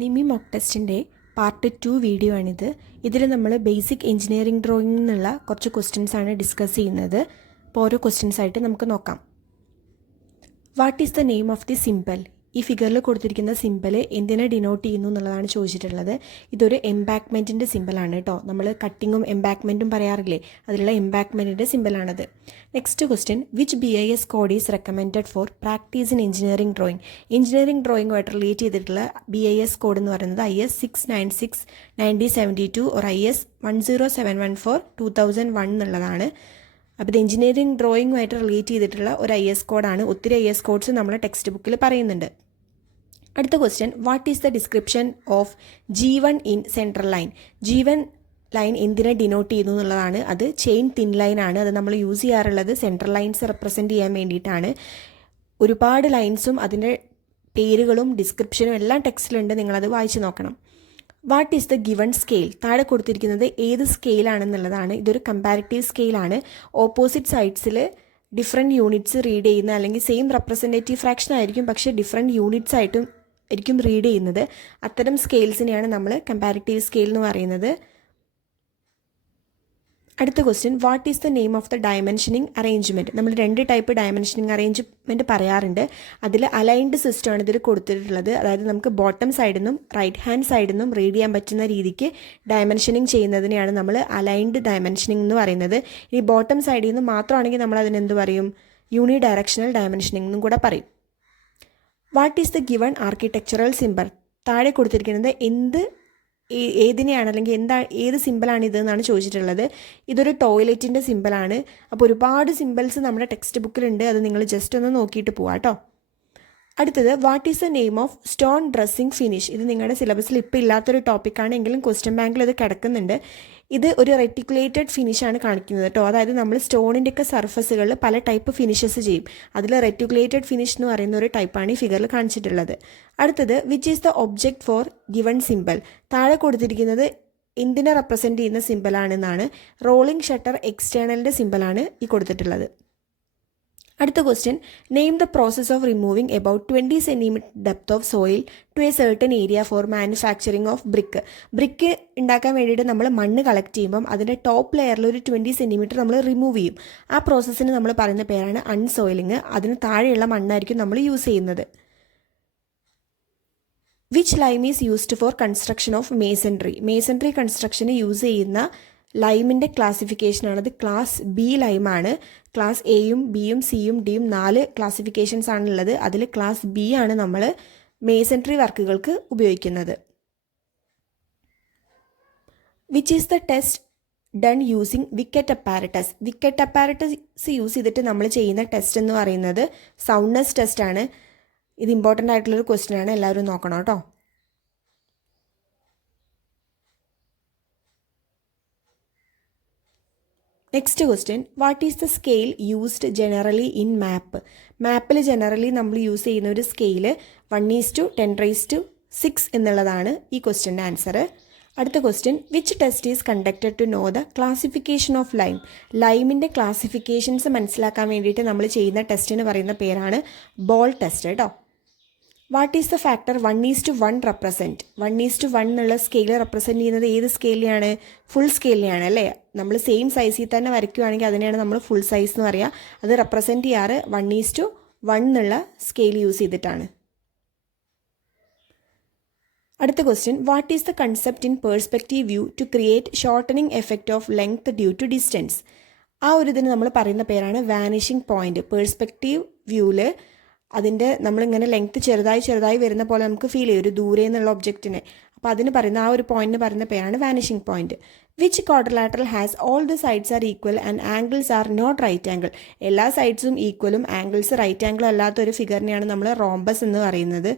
നിമി mock ടെസ്റ്റിൻ്റെ part 2 video ആണിത്. ഇതിൽ നമ്മൾ ബേസിക് എഞ്ചിനീയറിംഗ് ഡ്രോയിങ്ങിൽ നിന്നുള്ള കുറച്ച് ക്വസ്റ്റ്യൻസ് ആണ് ഡിസ്കസ് ചെയ്യുന്നത്. അപ്പോൾ ഓരോ ക്വസ്റ്റ്യൻസ് ആയിട്ട് നമുക്ക് നോക്കാം. What is the name of the symbol? ഈ ഫിഗറിൽ കൊടുത്തിരിക്കുന്ന സിംബൽ എന്തിനെ ഡിനോട്ട് ചെയ്യുന്നു എന്നുള്ളതാണ് ചോദിച്ചിട്ടുള്ളത്. ഇതൊരു എംബാക്ക്മെൻറ്റിൻ്റെ സിംബലാണ് കേട്ടോ. നമ്മൾ കട്ടിങ്ങും എംബാക്ക്മെൻറ്റും പറയാറില്ലേ, അതിലുള്ള എംബാക്ക്മെൻറ്റിൻ്റെ സിംബലാണത്. Next question, which BIS code is recommended for practice in engineering drawing? Engineering ഡ്രോയിങ്ങുമായിട്ട് റിലേറ്റ് ചെയ്തിട്ടുള്ള BIS കോഡ് എന്ന് പറയുന്നത് IS 696-9072 or IS 10714-2001 എന്നുള്ളതാണ്. അപ്പോൾ ഇത് എഞ്ചിനീയറിംഗ് ഡ്രോയിങ്ങുമായിട്ട് റിലേറ്റ് ചെയ്തിട്ടുള്ള ഒരു IS കോഡാണ്. ഒത്തിരി IS കോഡ്സ് നമ്മുടെ ടെക്സ്റ്റ് ബുക്കിൽ പറയുന്നുണ്ട്. അടുത്ത question, what is the description of G1 in central line? G1 line എന്തിനെ ഡിനോട്ട് ചെയ്യുന്നു എന്നുള്ളതാണ്. അത് ചെയിൻ തിൻ ലൈൻ ആണ്. അത് നമ്മൾ യൂസ് ചെയ്യാറുള്ളത് സെൻട്രൽ ലൈൻസ് റെപ്രസെൻറ്റ് ചെയ്യാൻ വേണ്ടിയിട്ടാണ്. ഒരുപാട് ലൈൻസും അതിൻ്റെ പേരുകളും ഡിസ്ക്രിപ്ഷനും എല്ലാം ടെക്സ്റ്റിലുണ്ട്, നിങ്ങളത് വായിച്ച് നോക്കണം. What is the given scale? താഴെ കൊടുത്തിരിക്കുന്നത് ഏത് സ്കെയിലാണെന്നുള്ളതാണ്. ഇതൊരു കമ്പാരിറ്റീവ് സ്കെയിലാണ്. ഓപ്പോസിറ്റ് സൈഡ്സിൽ ഡിഫറെൻറ്റ് യൂണിറ്റ്സ് റീഡ് ചെയ്യുന്ന, അല്ലെങ്കിൽ സെയിം റെപ്രസെൻറ്റേറ്റീവ് ഫ്രാക്ഷൻ ആയിരിക്കും, പക്ഷേ ഡിഫറെൻറ്റ് യൂണിറ്റ്സ് ആയിട്ടും ആയിരിക്കും റീഡ് ചെയ്യുന്നത്. അത്തരം സ്കെയിൽസിനെയാണ് നമ്മൾ കമ്പാരിറ്റീവ് സ്കെയിൽ എന്ന് പറയുന്നത്. അടുത്ത question, what is the name of the dimensioning arrangement? നമ്മൾ 2 ടൈപ്പ് ഡയമെൻഷനിങ് അറേഞ്ച്മെൻറ്റ് പറയാറുണ്ട്. അതിൽ അലൈൻഡ് സിസ്റ്റമാണ് ഇതിൽ കൊടുത്തിട്ടുള്ളത്. അതായത് നമുക്ക് ബോട്ടം സൈഡിൽ നിന്നും റൈറ്റ് ഹാൻഡ് സൈഡിൽ നിന്നും റീഡ് ചെയ്യാൻ പറ്റുന്ന രീതിക്ക് ഡയമെൻഷനിങ് ചെയ്യുന്നതിനെയാണ് നമ്മൾ അലൈൻഡ് ഡയമെൻഷനിങ് എന്ന് പറയുന്നത്. ഇനി ബോട്ടം സൈഡിൽ നിന്ന് മാത്രമാണെങ്കിൽ നമ്മൾ അതിനെന്ത് പറയും? യൂണി ഡയറക്ഷണൽ ഡയമെൻഷനിങ് എന്നും കൂടെ പറയും. What is the given architectural symbol? താഴെ കൊടുത്തിരിക്കുന്നത് ഏതിനെയാണ്, അല്ലെങ്കിൽ ഏത് സിമ്പിളാണ് ഇതെന്നാണ് ചോദിച്ചിട്ടുള്ളത്. ഇതൊരു ടോയ്ലറ്റിൻ്റെ സിമ്പിളാണ്. അപ്പോൾ ഒരുപാട് സിമ്പിൾസ് നമ്മുടെ ടെക്സ്റ്റ് ബുക്കിലുണ്ട്, അത് നിങ്ങൾ ജസ്റ്റ് ഒന്ന് നോക്കിയിട്ട് പോവാം കേട്ടോ. അടുത്തത്, what is the name of stone dressing finish? ഇത് നിങ്ങളുടെ സിലബസിൽ ഇപ്പോൾ ഇല്ലാത്തൊരു ടോപ്പിക്കാണ്, എങ്കിലും ക്വസ്റ്റ്യൻ ബാങ്കിൽ ഇത് കിടക്കുന്നുണ്ട്. ഇത് ഒരു റെറ്റിക്കുലേറ്റഡ് ഫിനിഷാണ് കാണിക്കുന്നത് കേട്ടോ. അതായത് നമ്മൾ സ്റ്റോണിൻ്റെയൊക്കെ സർഫസുകളിൽ പല ടൈപ്പ് ഫിനിഷസ് ചെയ്യും. അതിൽ റെറ്റിക്കുലേറ്റഡ് ഫിനിഷ് എന്ന് പറയുന്ന ഒരു ടൈപ്പാണ് ഈ ഫിഗറിൽ കാണിച്ചിട്ടുള്ളത്. അടുത്തത്, which is the object for given simple? താഴെ കൊടുത്തിരിക്കുന്നത് എന്തിനെ റെപ്രസെൻറ്റ് ചെയ്യുന്ന സിമ്പിളാണെന്നാണ്. റോളിംഗ് ഷട്ടർ എക്സ്റ്റേണലിൻ്റെ സിമ്പിളാണ് ഈ കൊടുത്തിട്ടുള്ളത്. അടുത്ത question, name the process of removing about 20 cm depth of soil to a certain area for manufacturing of brick. Brick ഉണ്ടാക്കാൻ വേണ്ടിയിട്ട് നമ്മൾ മണ്ണ് കളക്ട് ചെയ്യുമ്പം അതിൻ്റെ ടോപ്പ് ലെയറിൽ ഒരു 20 cm നമ്മൾ റിമൂവ് ചെയ്യും. ആ പ്രോസസ്സിന് നമ്മൾ പറയുന്ന പേരാണ് അൺസോയിലിങ്. അതിന് താഴെയുള്ള മണ്ണായിരിക്കും നമ്മൾ യൂസ് ചെയ്യുന്നത്. Which lime is used for construction of masonry? Masonry കൺസ്ട്രക്ഷന് യൂസ് ചെയ്യുന്ന ലൈമിൻ്റെ ക്ലാസിഫിക്കേഷനാണത് ക്ലാസ് B ലൈമാണ്. ക്ലാസ് Aയും Bയും Cയും Dയും 4 ക്ലാസിഫിക്കേഷൻസ് ആണുള്ളത്. അതിൽ ക്ലാസ് B ആണ് നമ്മൾ മേസൺട്രി വർക്കുകൾക്ക് ഉപയോഗിക്കുന്നത്. Which is the test done using wicket apparatus? Wicket apparatus use ചെയ്തിട്ട് നമ്മൾ ചെയ്യുന്ന ടെസ്റ്റ് എന്ന് പറയുന്നത് സൗണ്ട്നെസ് ടെസ്റ്റ് ആണ്. ഇത് ഇമ്പോർട്ടൻ്റ് ആയിട്ടുള്ളൊരു ക്വസ്റ്റ്യൻ ആണ്, എല്ലാവരും നോക്കണം കേട്ടോ. Next question, what is the scale used generally in map? മാപ്പിൽ ജനറലി നമ്മൾ യൂസ് ചെയ്യുന്ന ഒരു സ്കെയില് 1:10⁶ എന്നുള്ളതാണ് ഈ ക്വസ്റ്റ്യൻ്റെ ആൻസർ. അടുത്ത question, which test is conducted to know the classification of lime? ലൈമിൻ്റെ ക്ലാസിഫിക്കേഷൻസ് മനസ്സിലാക്കാൻ വേണ്ടിയിട്ട് നമ്മൾ ചെയ്യുന്ന ടെസ്റ്റിന് പറയുന്ന പേരാണ് ബോൾ ടെസ്റ്റ് കേട്ടോ. What is the factor 1:1 represent? 1:1 എന്നുള്ള സ്കെയിൽ റെപ്രസെൻറ്റ് ചെയ്യുന്നത് ഏത് സ്കെയിലിനെയാണ്? ഫുൾ സ്കെയിലിനെയാണ് അല്ലേ. നമ്മൾ സെയിം സൈസിൽ തന്നെ വരയ്ക്കുകയാണെങ്കിൽ അതിനെയാണ് നമ്മൾ ഫുൾ സൈസ് എന്ന് പറയുക. അത് റെപ്രസെൻറ്റ് ചെയ്യാറ് 1:1 എന്നുള്ള സ്കെയിൽ യൂസ് ചെയ്തിട്ടാണ്. അടുത്ത question, what is the concept in perspective view to create shortening effect of length due to distance? ആ ഒരു ഇതിന് നമ്മൾ പറയുന്ന പേരാണ് വാനിഷിംഗ് പോയിന്റ്. പേഴ്സ്പെക്റ്റീവ് വ്യൂവിൽ അതിൻ്റെ നമ്മളിങ്ങനെ ലെങ്ത് ചെറുതായി വരുന്ന പോലെ നമുക്ക് ഫീൽ ചെയ്യും ഒരു ദൂരെ നിന്നുള്ള ഒബ്ജക്റ്റിനെ. അപ്പോൾ അതിന് പറയുന്ന ആ ഒരു പോയിന്റിന് പറയുന്ന പേരാണ് vanishing point. Which quadrilateral has all the sides are equal and angles are not right angle? എല്ലാ സൈഡ്സും ഈക്വലും ആംഗിൾസ് റൈറ്റ് ആംഗിൾ അല്ലാത്ത ഒരു ഫിഗറിനെയാണ് നമ്മൾ റോംബസ് എന്ന് പറയുന്നത്.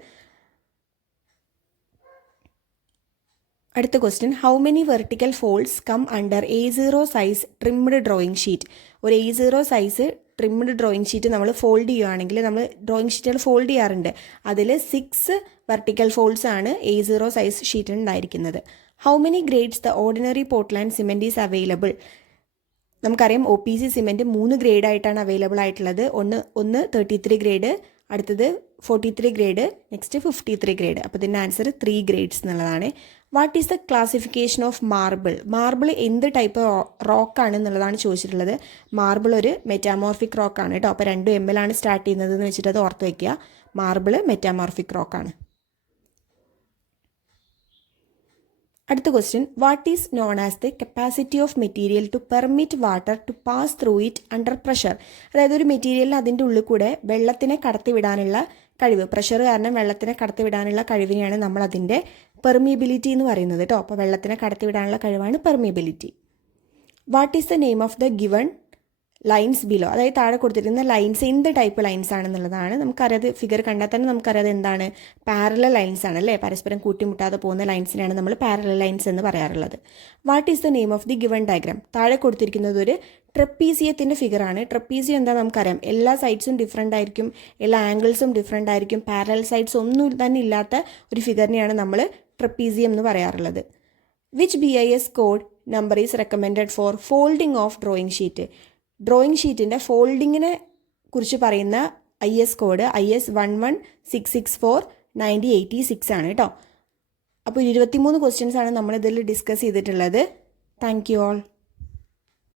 അടുത്ത question, how many vertical folds come under A0 size trimmed drawing sheet? ഒരു A0 size trimmed drawing sheet നമ്മൾ ഫോൾഡ് ചെയ്യുകയാണെങ്കിൽ, നമ്മൾ ഡ്രോയിങ് ഷീറ്റുകൾ ഫോൾഡ് ചെയ്യാറുണ്ട്, അതിൽ 6 വെർട്ടിക്കൽ ഫോൾഡ്സ് ആണ് A0 സൈസ് ഷീറ്റിന് ഉണ്ടായിരിക്കുന്നത്. How many grades the ordinary Portland cement is available? നമുക്കറിയാം OPC സിമെൻറ്റ് 3 ഗ്രേഡായിട്ടാണ് അവൈലബിൾ ആയിട്ടുള്ളത്. ഒന്ന് 33 ഗ്രേഡ്, അടുത്തത് 43 ഗ്രേഡ്, നെക്സ്റ്റ് 53 ഗ്രേഡ്. അപ്പോൾ ഇതിൻ്റെ ആൻസർ 3 ഗ്രേഡ്സ് എന്നുള്ളതാണ്. What is the classification of marble? Marble എന്ത് ടൈപ്പ് റോക്കാണ് എന്നുള്ളതാണ് ചോദിച്ചിട്ടുള്ളത്. മാർബിൾ ഒരു മെറ്റാമോർഫിക് റോക്കാണ് കേട്ടോ. അപ്പോൾ 2 ML ആണ് സ്റ്റാർട്ട് ചെയ്യുന്നത് എന്ന് വെച്ചിട്ട് അത് ഓർത്ത് വയ്ക്കുക. മാർബിൾ മെറ്റാമോർഫിക് റോക്കാണ്. അടുത്ത question, what is known as the capacity of material to permit water to pass through it under pressure? അതായത് ഒരു മെറ്റീരിയലിൽ അതിൻ്റെ ഉള്ളിൽ കൂടെ വെള്ളത്തിനെ കടത്തിവിടാനുള്ള കഴിവ്, പ്രഷർ കാരണം വെള്ളത്തിനെ കടത്തിവിടാനുള്ള കഴിവിനെയാണ് നമ്മൾ അതിൻ്റെ പെർമിയബിലിറ്റി എന്ന് പറയുന്നത് കേട്ടോ. അപ്പോൾ വെള്ളത്തിനെ കടത്തിവിടാനുള്ള കഴിവാണ് permeability. What is the name of the given lines below? അതായത് താഴെ കൊടുത്തിരിക്കുന്ന ലൈൻസ് എന്ത് ടൈപ്പ് ലൈൻസ് ആണെന്നുള്ളതാണ്. നമുക്കറിയാതെ ഫിഗർ കണ്ടാൽ തന്നെ നമുക്കറിയാതെ എന്താണ്, പാരലൽ ലൈൻസ് ആണ് അല്ലേ. പരസ്പരം കൂട്ടിമുട്ടാതെ പോകുന്ന ലൈൻസിനാണ് നമ്മൾ പാരലൽ ലൈൻസ് എന്ന് പറയാറുള്ളത്. What is the name of the given diagram? താഴെ കൊടുത്തിരിക്കുന്നത് ഒരു ട്രപ്പീസിയത്തിൻ്റെ ഫിഗറാണ്. ട്രപ്പീസിയം എന്താ നമുക്കറിയാം, എല്ലാ സൈഡ്സും ഡിഫറെൻ്റ് ആയിരിക്കും, എല്ലാ ആംഗിൾസും ഡിഫറെൻ്റ് ആയിരിക്കും, പാരലൽ സൈഡ്സ് ഒന്നും തന്നെ ഇല്ലാത്ത ഒരു ഫിഗറിനെയാണ് നമ്മൾ ട്രപ്പീസിയം എന്ന് പറയാറുള്ളത്. Which BIS code number is recommended for folding of drawing sheet? Drawing ഷീറ്റിൻ്റെ ഫോൾഡിങ്ങിനെ കുറിച്ച് പറയുന്ന IS കോഡ് IS 11664-9086 ആണ് കേട്ടോ. അപ്പോൾ 23 ക്വസ്റ്റ്യൻസ് ആണ് നമ്മളിതിൽ ഡിസ്കസ് ചെയ്തിട്ടുള്ളത്. Thank you all.